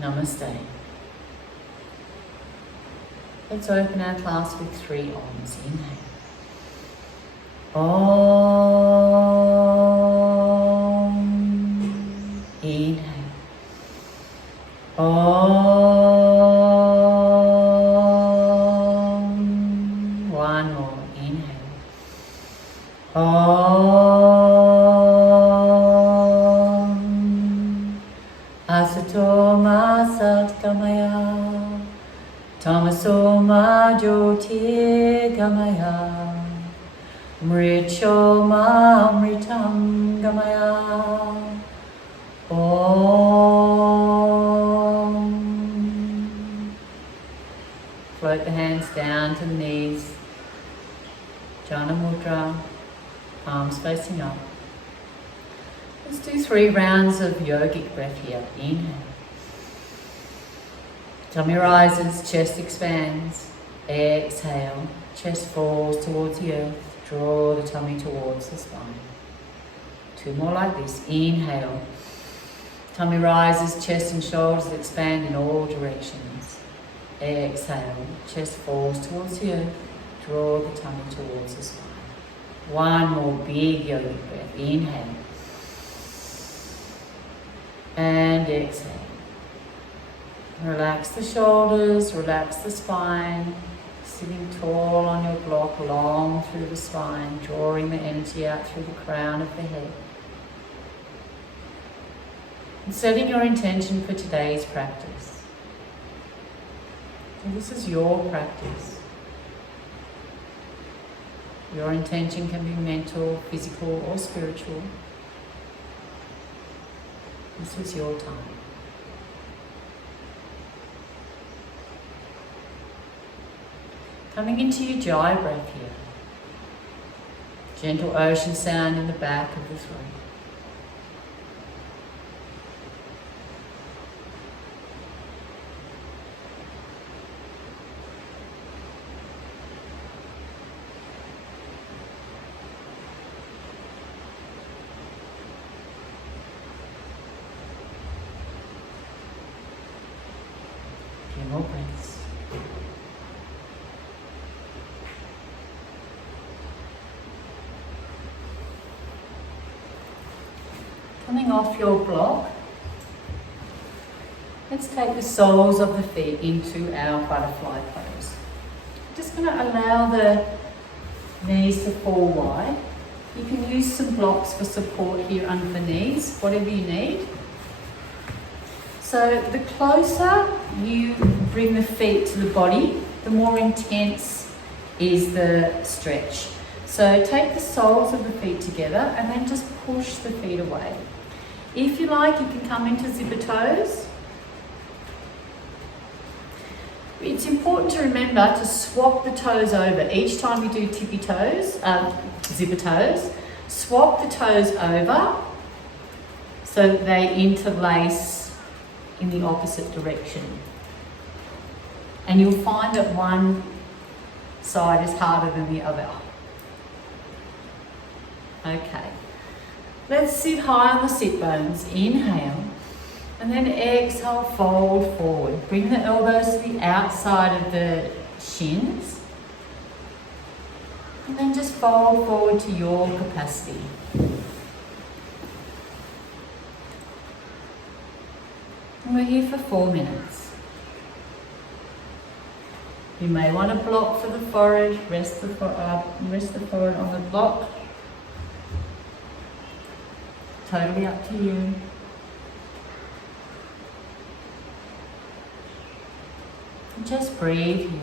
Namaste. Let's open our class with 3 Oms. Inhale. Om. Inhale. Om. One more. Inhale. Om. Asato ma satgamaya. Tamaso ma jyotir gamaya. Mricho ma amritam gamaya. Om. Float the hands down to the knees. Jhana mudra, palms facing up. Let's do 3 rounds of yogic breath here. Inhale. Tummy rises, chest expands. Exhale, chest falls towards the earth. Draw the tummy towards the spine. 2 more like this. Inhale. Tummy rises, chest and shoulders expand in all directions. Exhale, chest falls towards the earth. Draw the tummy towards the spine. 1 more big yogic breath. Inhale. And exhale. Relax the shoulders, relax the spine. Sitting tall on your block, long through the spine, drawing the energy out through the crown of the head. And setting your intention for today's practice. So this is your practice. Your intention can be mental, physical, or spiritual. This is your time. Coming into Ujjayi breath here. Gentle ocean sound in the back of the throat. A few more breaths. Coming off your block, let's take the soles of the feet into our butterfly pose. Just going to allow the knees to fall wide. You can use some blocks for support here under the knees, whatever you need. So the closer you bring the feet to the body, the more intense is the stretch. So take the soles of the feet together and then just push the feet away. If you like, you can come into zipper toes. It's important to remember to swap the toes over. Each time you do tippy toes, zipper toes, swap the toes over so that they interlace in the opposite direction. And you'll find that one side is harder than the other. Okay. Let's sit high on the sit bones. Inhale. And then exhale, fold forward. Bring the elbows to the outside of the shins. And then just fold forward to your capacity. And we're here for 4 minutes. You may want to block for the forehead, rest the forehead on the block. Totally up to you. And just breathe here.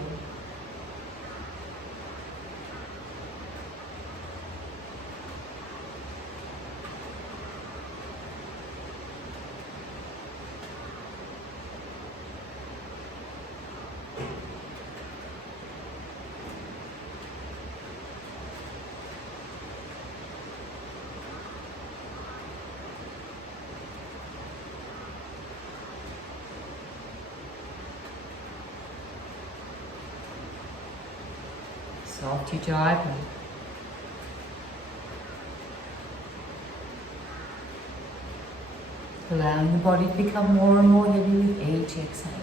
Soft Ujjayi breath. allowing the body to become more and more heavy with each exhale.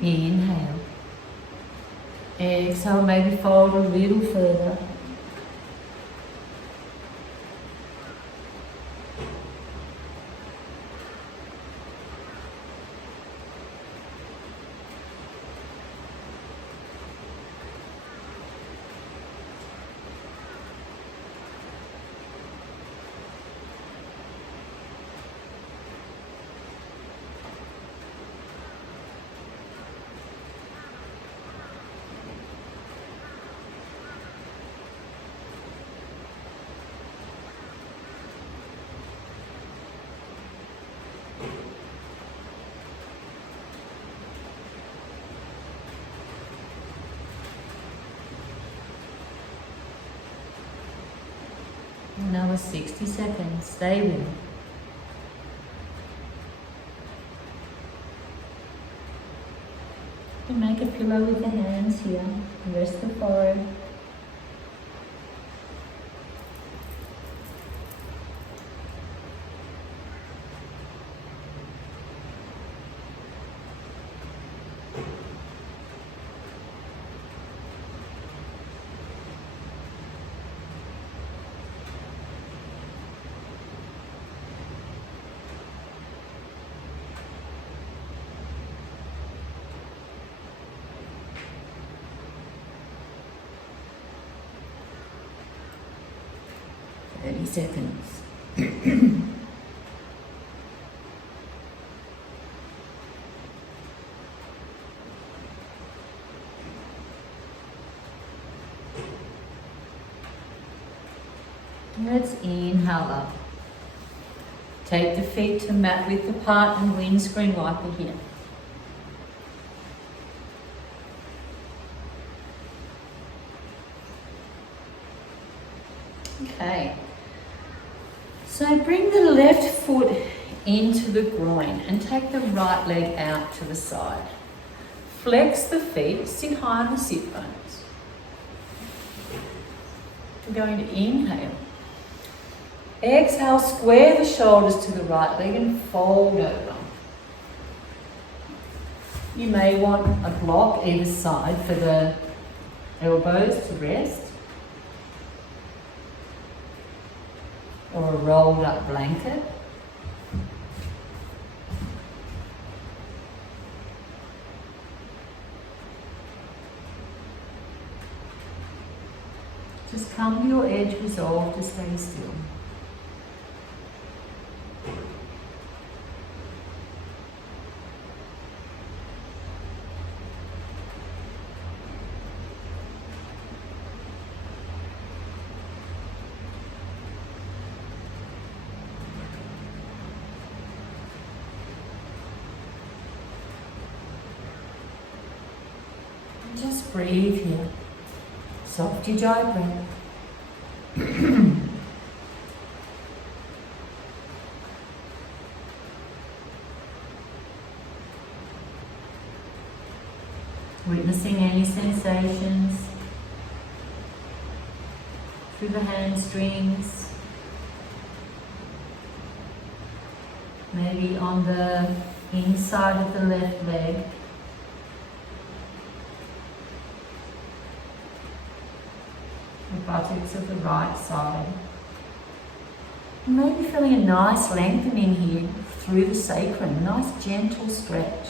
Inhale. Exhale, maybe fold a little further. Another 60 seconds. Stay with it. You make a pillow with the hands here. Rest the forehead. Seconds. Let's inhale up. Take the feet to mat width apart and windscreen wiper here. Okay. So bring the left foot into the groin and take the right leg out to the side. Flex the feet, sit high on the sit bones. We're going to inhale. Exhale, square the shoulders to the right leg and fold over. You may want a block either side for the elbows to rest, or a rolled up blanket. Just come to your edge, resolve to stay still. Just breathe here. Soft Ujjayi breath. Witnessing any sensations through the hamstrings, maybe on the inside of the left leg. The buttocks of the right side. Maybe feeling a nice lengthening here through the sacrum, a nice gentle stretch.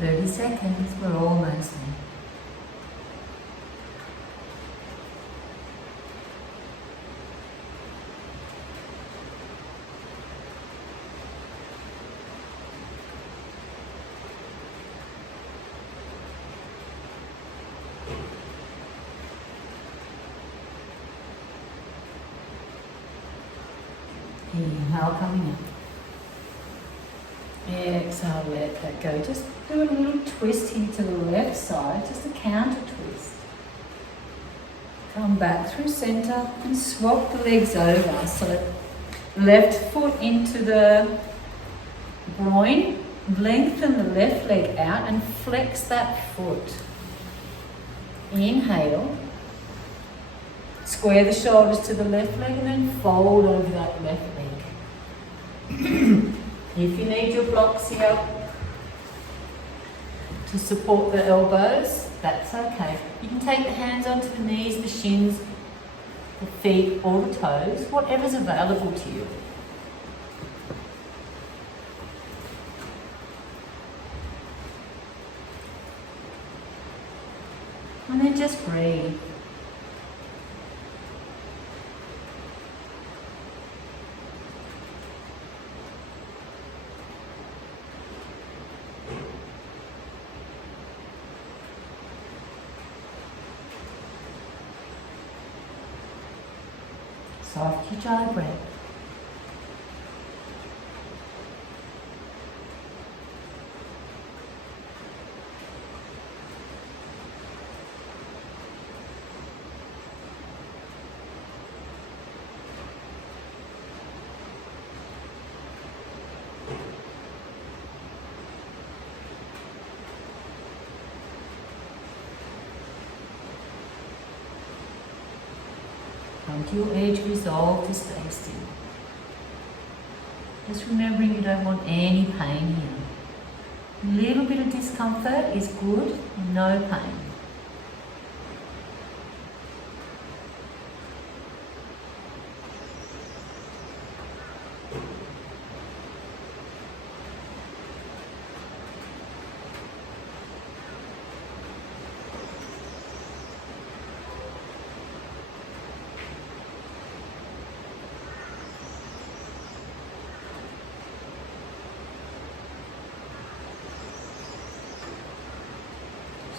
30 seconds, we're almost there. Inhale, coming up. Exhale, let that go. Just do a little twist here to the left side, just a counter twist. Come back through center and swap the legs over. So left foot into the groin, lengthen the left leg out and flex that foot. Inhale. Square the shoulders to the left leg and then fold over that left leg. If you need your blocks here to support the elbows, that's okay. You can take the hands onto the knees, the shins, the feet or the toes, whatever's available to you. And then just breathe. Soft Ujjayi breath. Come to your edge, resolve to stay still. Just remembering you don't want any pain here. A little bit of discomfort is good, no pain.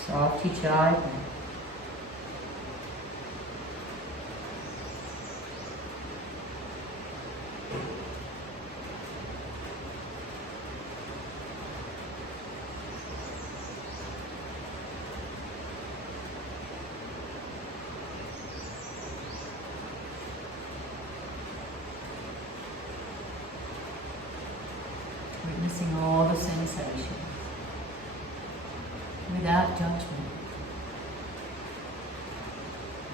Soft Ujjayi breath. Witnessing all the sensations without judgment.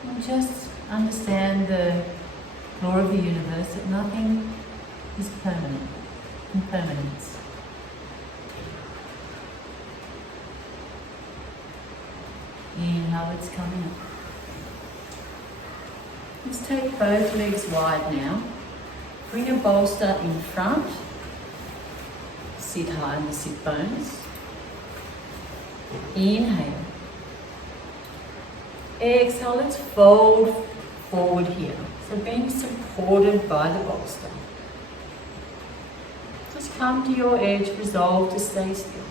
And just understand the law of the universe that nothing is permanent, impermanence. Inhale, it's coming up. Let's take both legs wide now. Bring a bolster in front. Sit high in the sit bones. Inhale. Exhale, let's fold forward here. So being supported by the bolster. Just come to your edge, resolve to stay still.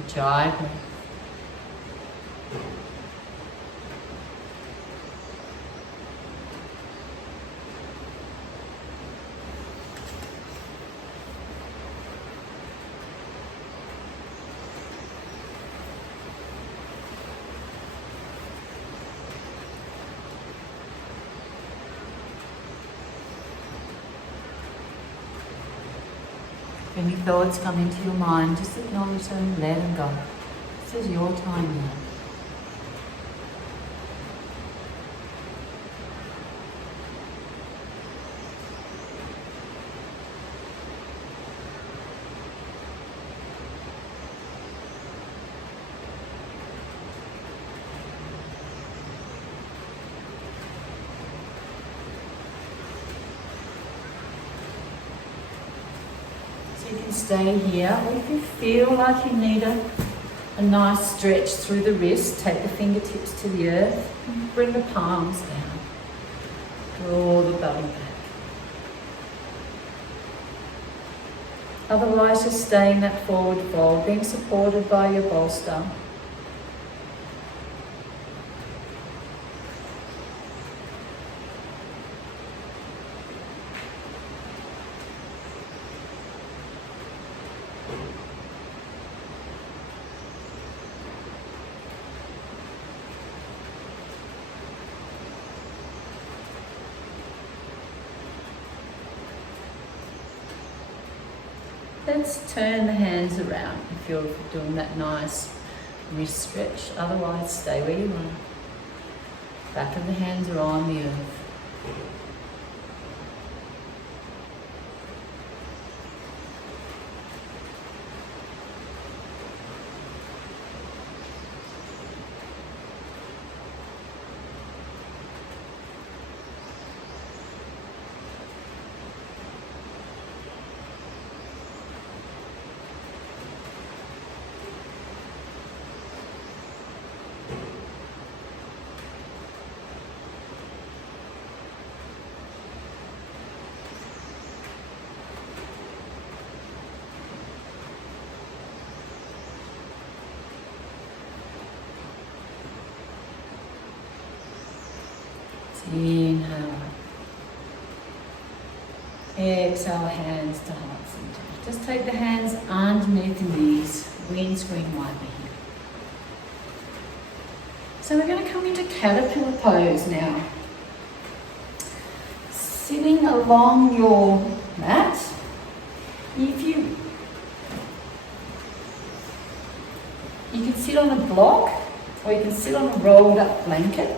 Ujjayi breath. If any thoughts come into your mind, just acknowledge them, let them go. This is your time now. you can stay here, or if you feel like you need a nice stretch through the wrist, take the fingertips to the earth and bring the palms down. Draw the belly back. Otherwise, just stay in that forward fold, being supported by your bolster. Let's turn the hands around if you're doing that nice wrist stretch. Otherwise, stay where you are. Back of the hands are on the earth. Inhale. Exhale, hands to heart center. Just take the hands underneath the knees, windscreen wiper here. So we're going to come into caterpillar pose now. Sitting along your mat. If you can sit on a block, or you can sit on a rolled up blanket.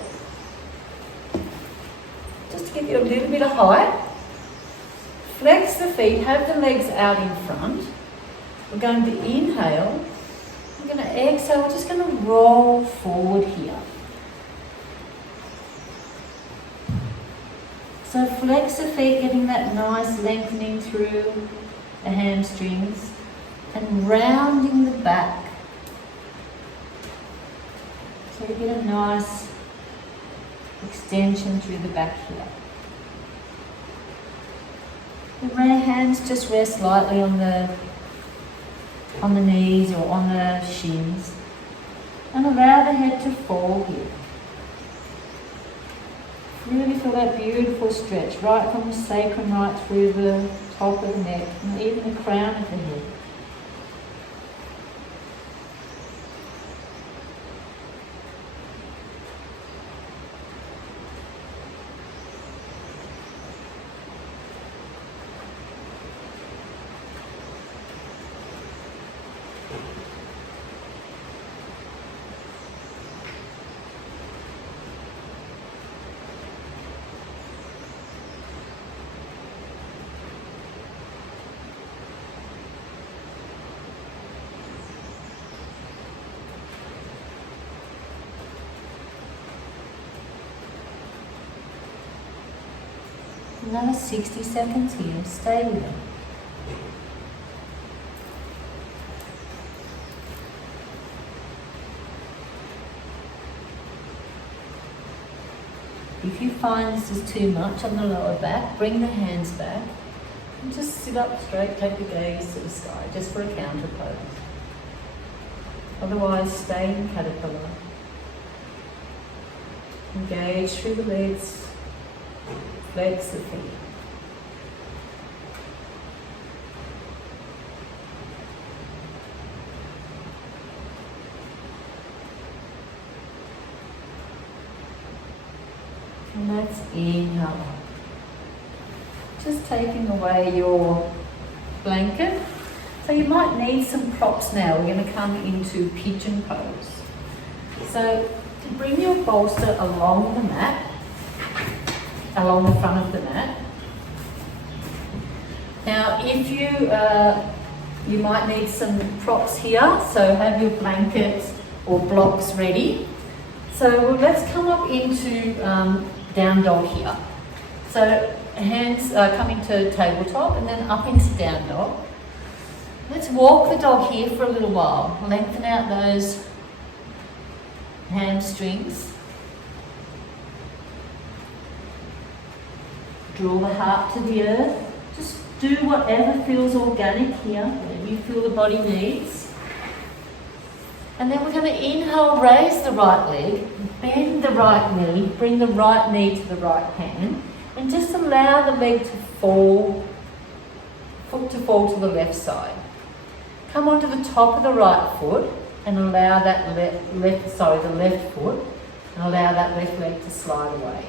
Just to give you a little bit of height. Flex the feet, have the legs out in front. We're going to inhale. We're going to exhale, we're just going to roll forward here. So flex the feet, getting that nice lengthening through the hamstrings and rounding the back. So you get a nice extension through the back here. The hands just rest lightly on the knees or on the shins, and allow the head to fall here. Really feel that beautiful stretch right from the sacrum right through the top of the neck and even the crown of the head. Another 60 seconds here, stay with it. If you find this is too much on the lower back, bring the hands back and just sit up straight, take the gaze to the sky, just for a counter pose. Otherwise, stay in caterpillar. Engage through the legs. Flex the feet. And let's inhale. Just taking away your blanket. So you might need some props now. We're going to come into pigeon pose. So to bring your bolster along the mat, along the front of the mat. Now, if you might need some props here, so have your blankets or blocks ready. So let's come up into down dog here. So hands come into tabletop and then up into down dog. Let's walk the dog here for a little while. Lengthen out those hamstrings. Draw the heart to the earth. Just do whatever feels organic here, whatever you feel the body needs. And then we're going to inhale, raise the right leg, bend the right knee, bring the right knee to the right hand, and just allow the leg to fall, foot to fall to the left side. Come onto the top of the right foot and allow that the left foot, and allow that left leg to slide away.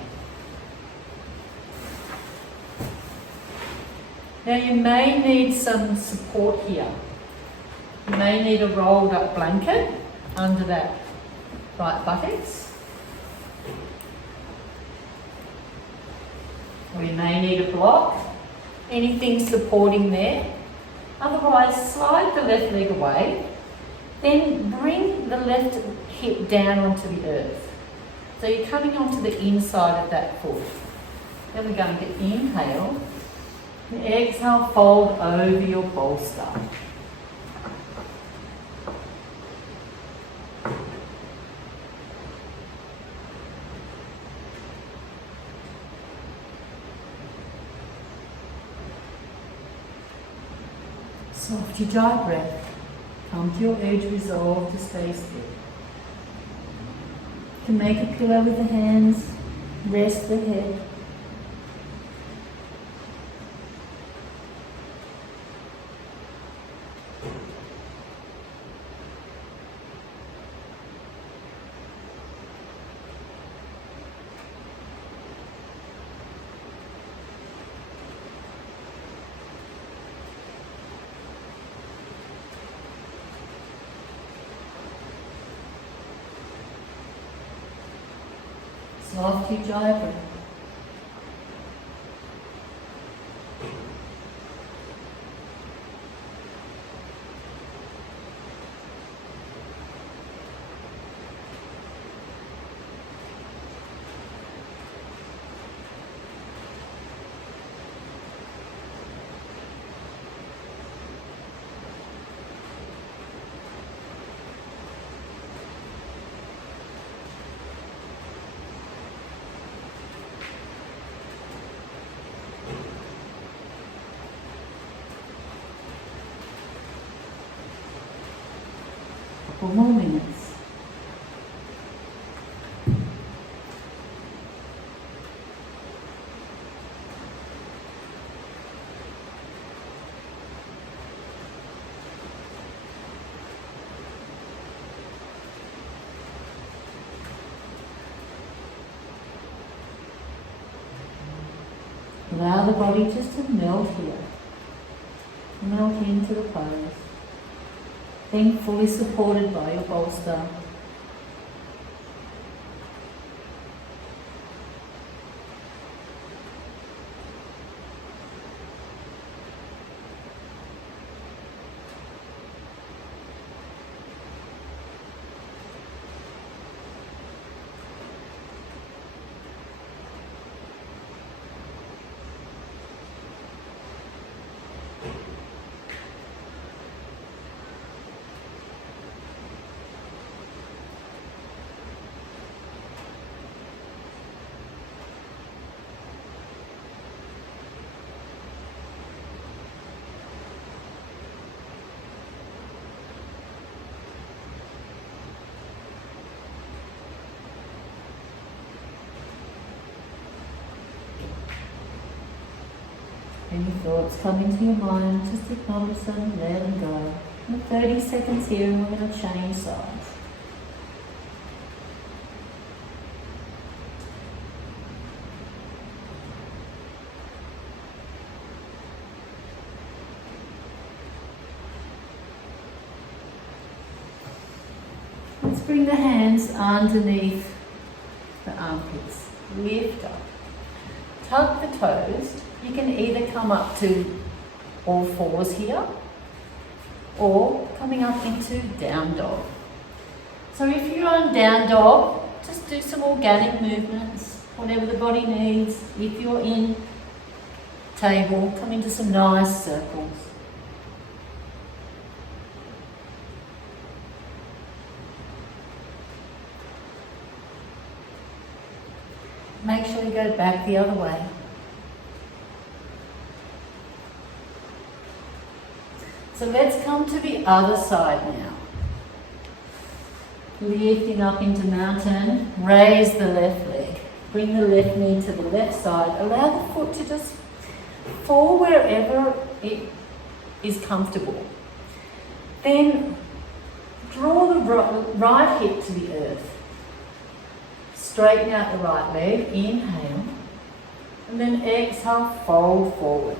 Now you may need some support here. You may need a rolled up blanket under that right buttocks. Or you may need a block, anything supporting there. Otherwise, slide the left leg away, then bring the left hip down onto the earth. So you're coming onto the inside of that foot. Then we're going to inhale, and exhale, fold over your bolster. Soft Ujjayi breath. Come to your edge, resolve to stay still. You can make a pillow with the hands, rest the head. Soft Ujjayi breath. Couple more minutes. Allow the body just to melt here. Melt into the pose. Being fully supported by your bolster. Any thoughts come into your mind, just acknowledge them, let them go. And 30 seconds here and we're going to change sides. Let's bring the hands underneath the armpits. Lift up. Tug the toes. You can either come up to all fours here or coming up into down dog. So if you're on down dog, just do some organic movements, whatever the body needs. If you're in table, come into some nice circles. Make sure you go back the other way. So let's come to the other side now. Lifting up into mountain, raise the left leg. Bring the left knee to the left side. Allow the foot to just fall wherever it is comfortable. Then draw the right hip to the earth. Straighten out the right leg, inhale, and then exhale, fold forward.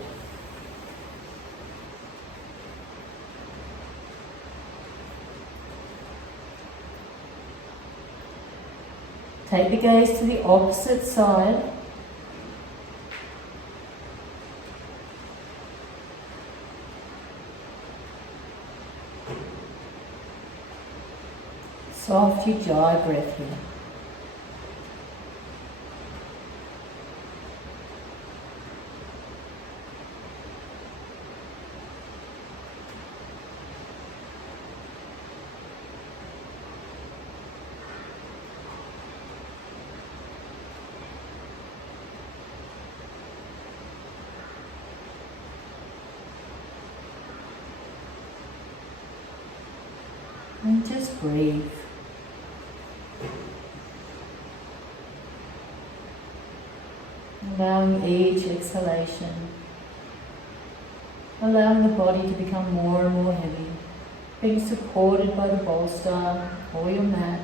Take the gaze to the opposite side. Soft Ujjayi breath here. And just breathe. Allowing each exhalation, allowing the body to become more and more heavy, being supported by the bolster or your mat.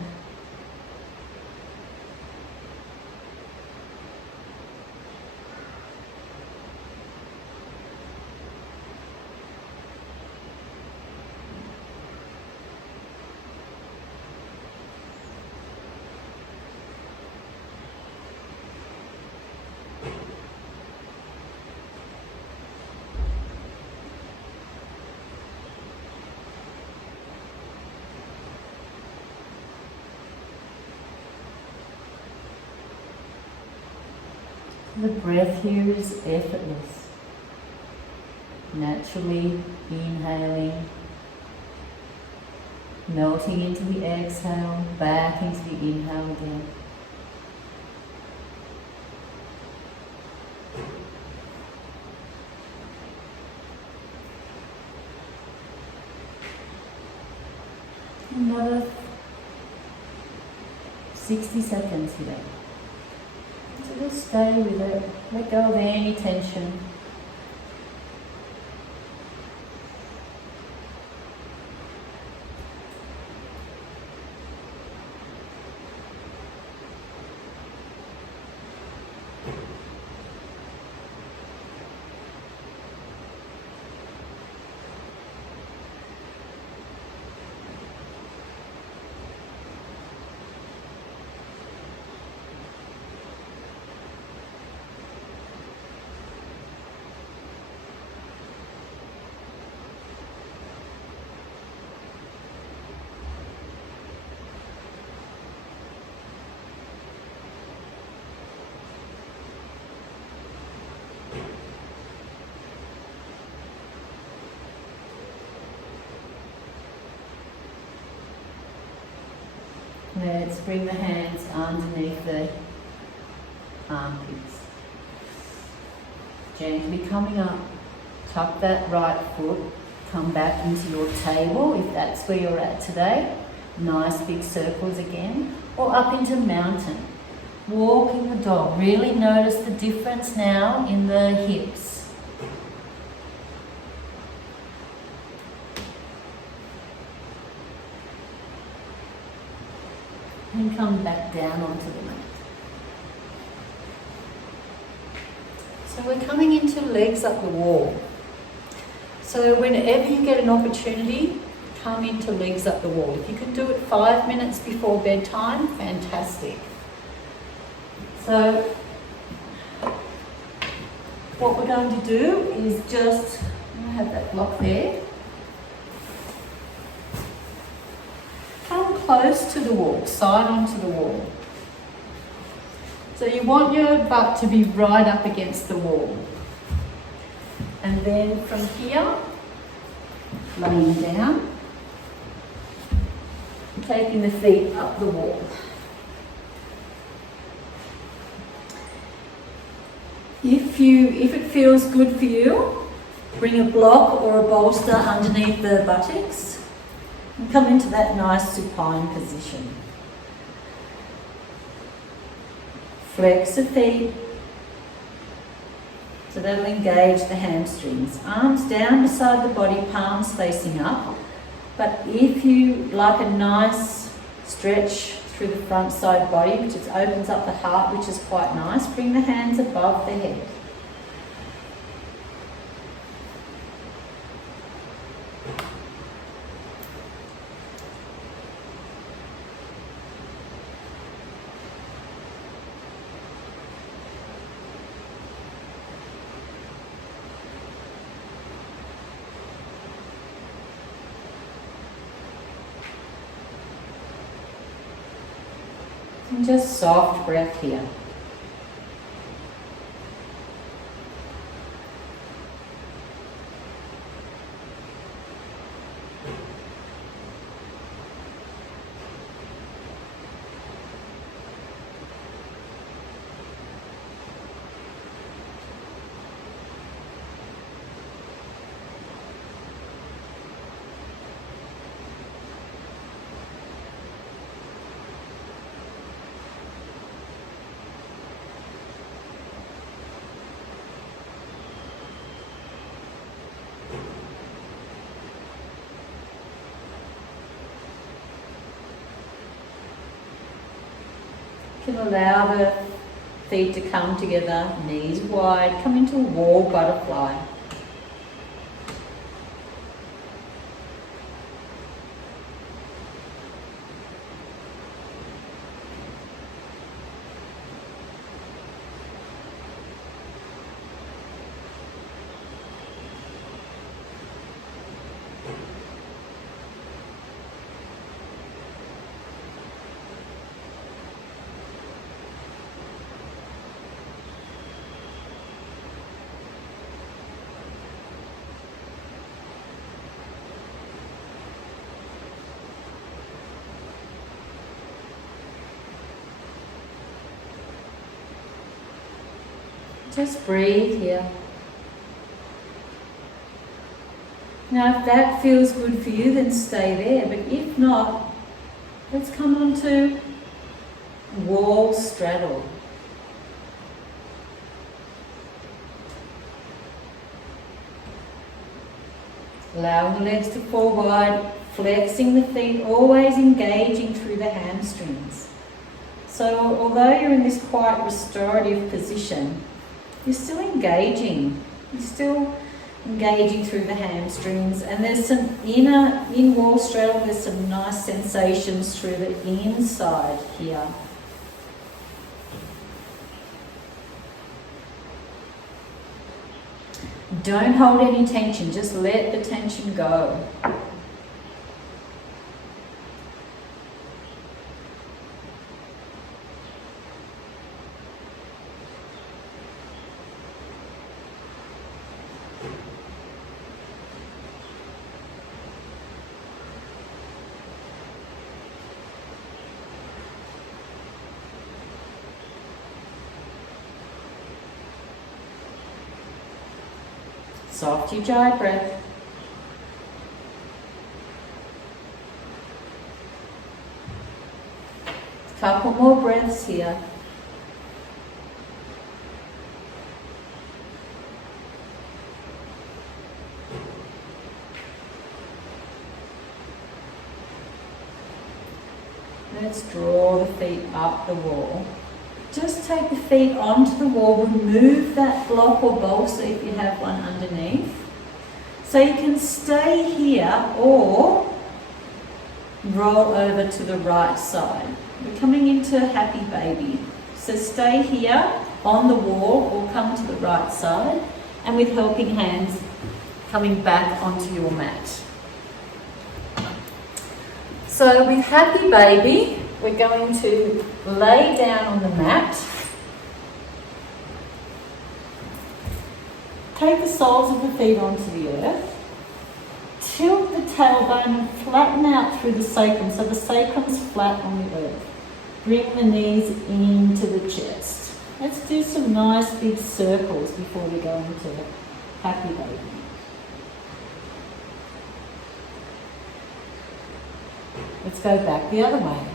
The breath here is effortless. Naturally inhaling, melting into the exhale, back into the inhale again. Another 60 seconds here. So just stay with it. Let go of any tension. Let's bring the hands underneath the armpits. Gently coming up, tuck that right foot, come back into your table if that's where you're at today. Nice big circles again, or up into mountain. Walking the dog, really notice the difference now in the hips. And come back down onto the mat. So we're coming into legs up the wall. So whenever you get an opportunity, come into legs up the wall. If you can do it 5 minutes before bedtime, fantastic. So what we're going to do is just, I have that block there. Come close to the wall, side onto the wall. So you want your butt to be right up against the wall. And then from here, laying down, taking the feet up the wall. If it feels good for you, bring a block or a bolster underneath the buttocks and come into that nice supine position. Flex the feet so that'll engage the hamstrings. Arms down beside the body, palms facing up. But if you like a nice stretch through the front side body, which just opens up the heart, which is quite nice, bring the hands above the head. And just soft breath here. You can allow the feet to come together, knees wide, come into a wall butterfly. Just breathe here. Now if that feels good for you, then stay there, but if not, let's come on to wall straddle. Allowing the legs to fall wide, flexing the feet, always engaging through the hamstrings. So although you're in this quite restorative position, you're still engaging. You're still engaging through the hamstrings, and there's some in wall straddle, there's some nice sensations through the inside here. Don't hold any tension, just let the tension go. Soft Ujjayi breath. Couple more breaths here. Let's draw the feet up the wall. Just take the feet onto the wall, remove that block or bolster if you have one underneath. So you can stay here or roll over to the right side. We're coming into happy baby. So stay here on the wall or come to the right side, and with helping hands coming back onto your mat. So with happy baby, we're going to lay down on the mat. Take the soles of the feet onto the earth. Tilt the tailbone and flatten out through the sacrum, so the sacrum's flat on the earth. Bring the knees into the chest. Let's do some nice big circles before we go into happy baby. Let's go back the other way.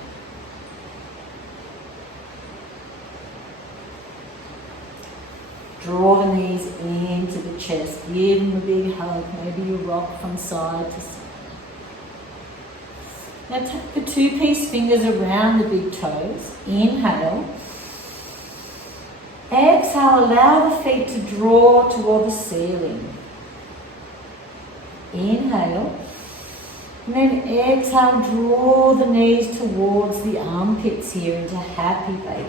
Draw the knees into the chest. Give them a big hug. Maybe you rock from side to side. Now take the two-piece fingers around the big toes. Inhale. Exhale, allow the feet to draw toward the ceiling. Inhale. And then exhale, draw the knees towards the armpits here into happy baby.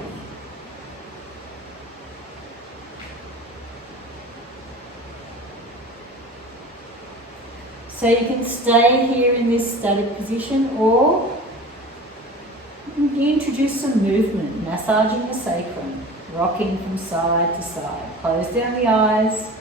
So you can stay here in this static position, or you introduce some movement, massaging the sacrum, rocking from side to side. Close down the eyes.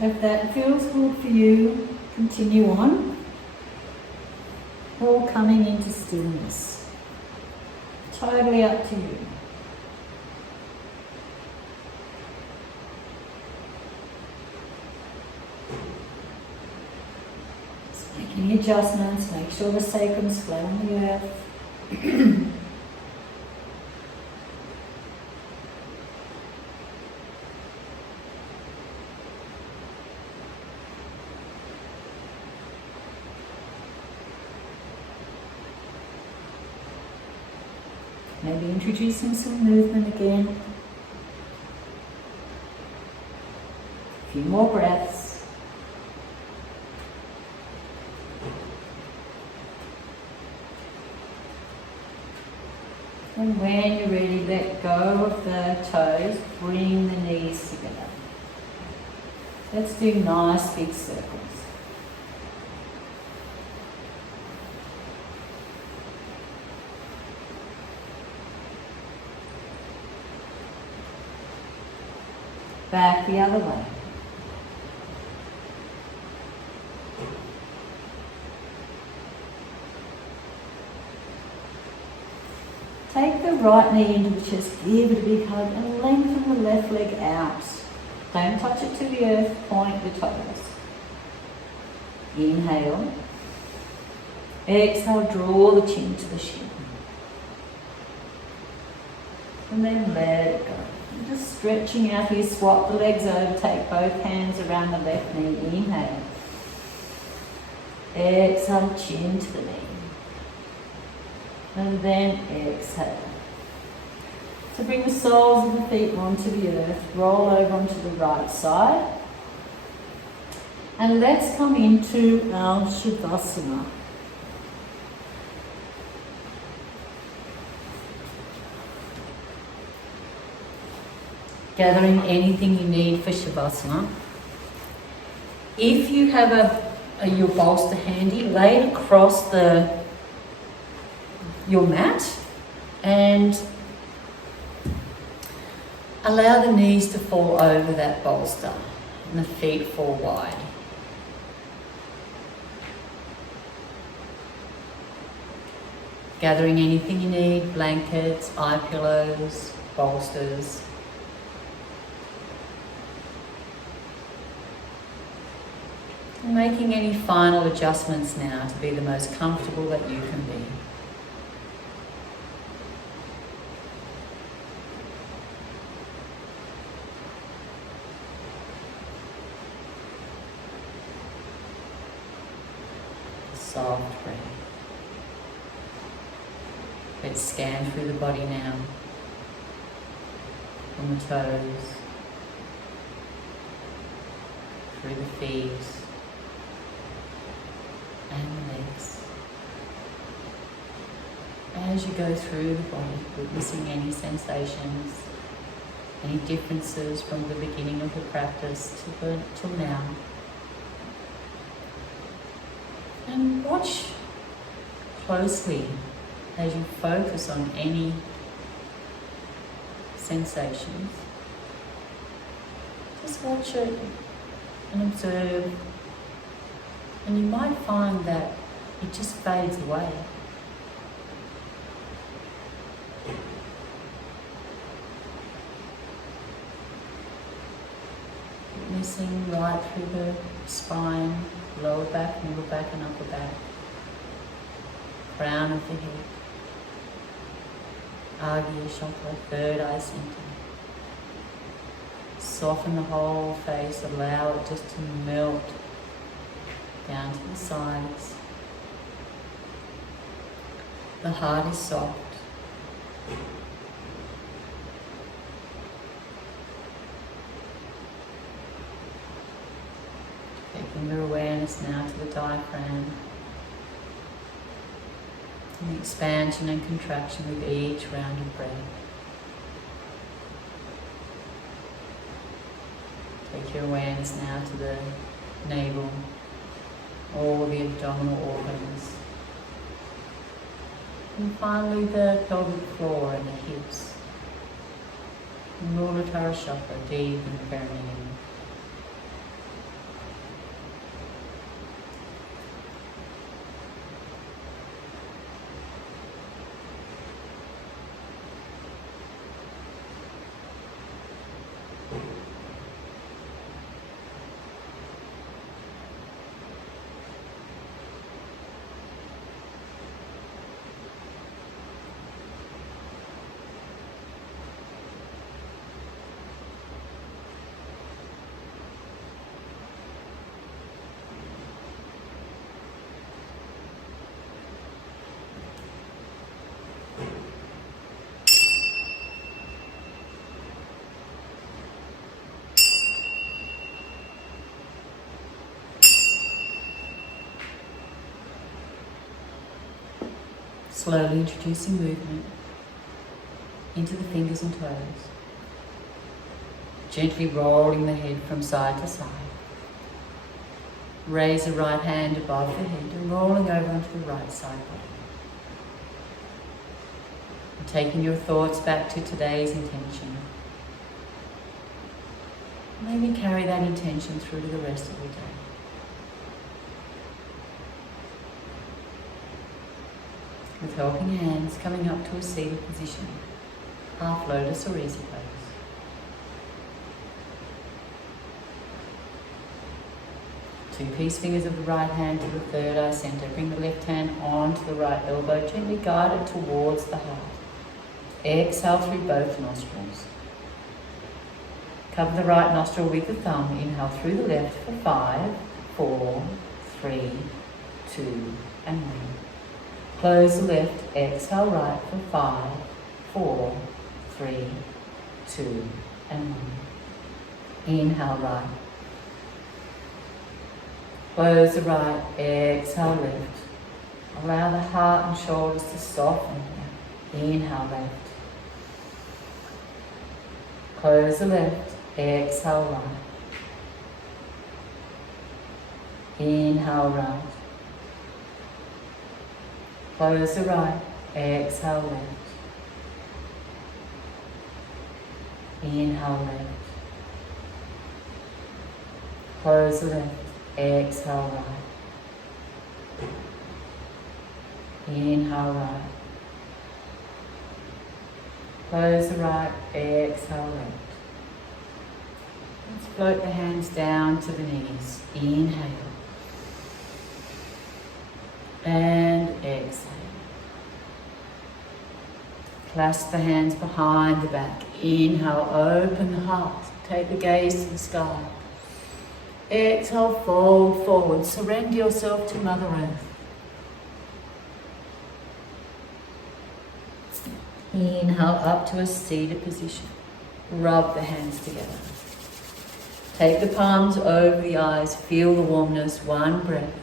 If that feels good for you, continue on. Or coming into stillness. Totally up to you. Just making adjustments, make sure the sacrum's flat on the earth. Maybe introducing some movement again. A few more breaths. And when you're ready, let go of the toes, bring the knees together. Let's do nice big circles. Back the other way. Take the right knee into the chest, give it a big hug and lengthen the left leg out. Don't touch it to the earth, point the toes. Inhale. Exhale, draw the chin to the shin. And then let it go. Just stretching out here, swap the legs over, take both hands around the left knee, inhale. Exhale, chin to the knee. And then exhale. So bring the soles of the feet onto the earth, roll over onto the right side. And let's come into our Shavasana. Gathering anything you need for Shavasana. If you have your bolster handy, lay it across your mat and allow the knees to fall over that bolster and the feet fall wide. Gathering anything you need, blankets, eye pillows, bolsters. Making any final adjustments now to be the most comfortable that you can be. Soft breath. Let's scan through the body now. From the toes, through the feet, and the legs. As you go through the body, witnessing any sensations, any differences from the beginning of the practice till now. And watch closely as you focus on any sensations. Just watch it and observe, and you might find that it just fades away. Witnessing right through the spine, lower back, middle back and upper back, crown of the head, Agya chakra, third eye center. Soften the whole face, allow it just to melt down to the sides. The heart is soft. Taking your awareness now to the diaphragm. And the expansion and contraction with each round of breath. Take your awareness now to the navel, all the abdominal organs. And finally the pelvic floor and the hips. Muladhara chakra, deep in the perineum. Slowly introducing movement into the fingers and toes. Gently rolling the head from side to side. Raise the right hand above the head and rolling over onto the right side body. And taking your thoughts back to today's intention. Maybe carry that intention through to the rest of your day. With helping hands coming up to a seated position, half lotus or easy pose. Two peace fingers of the right hand to the third eye center. Bring the left hand onto the right elbow, gently guide it towards the heart. Exhale through both nostrils. Cover the right nostril with the thumb. Inhale through the left for 5, 4, 3, 2, and 1. Close the left, exhale right for 5, 4, 3, 2, and 1. Inhale right. Close the right, exhale left. Allow the heart and shoulders to soften. Inhale left. Close the left, exhale right. Inhale right. Close the right, exhale left. Inhale left. Close the left, exhale right. Inhale right. Close the right, exhale left. Let's float the hands down to the knees. Inhale. And exhale. Clasp the hands behind the back. Inhale, open the heart. Take the gaze to the sky. Exhale, fold forward. Surrender yourself to Mother Earth. Inhale up to a seated position. Rub the hands together. Take the palms over the eyes. Feel the warmness. One breath.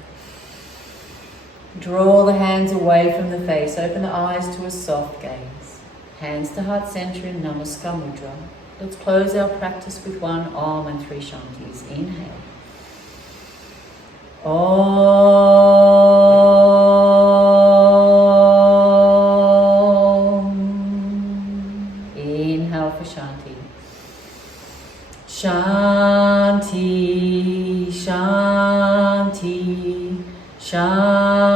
Draw the hands away from the face. Open the eyes to a soft gaze. Hands to heart center in Namaskar Mudra. Let's close our practice with one Om and 3 Shantis. Inhale. Om. inhale for Shanti. Shanti, Shanti, Shanti.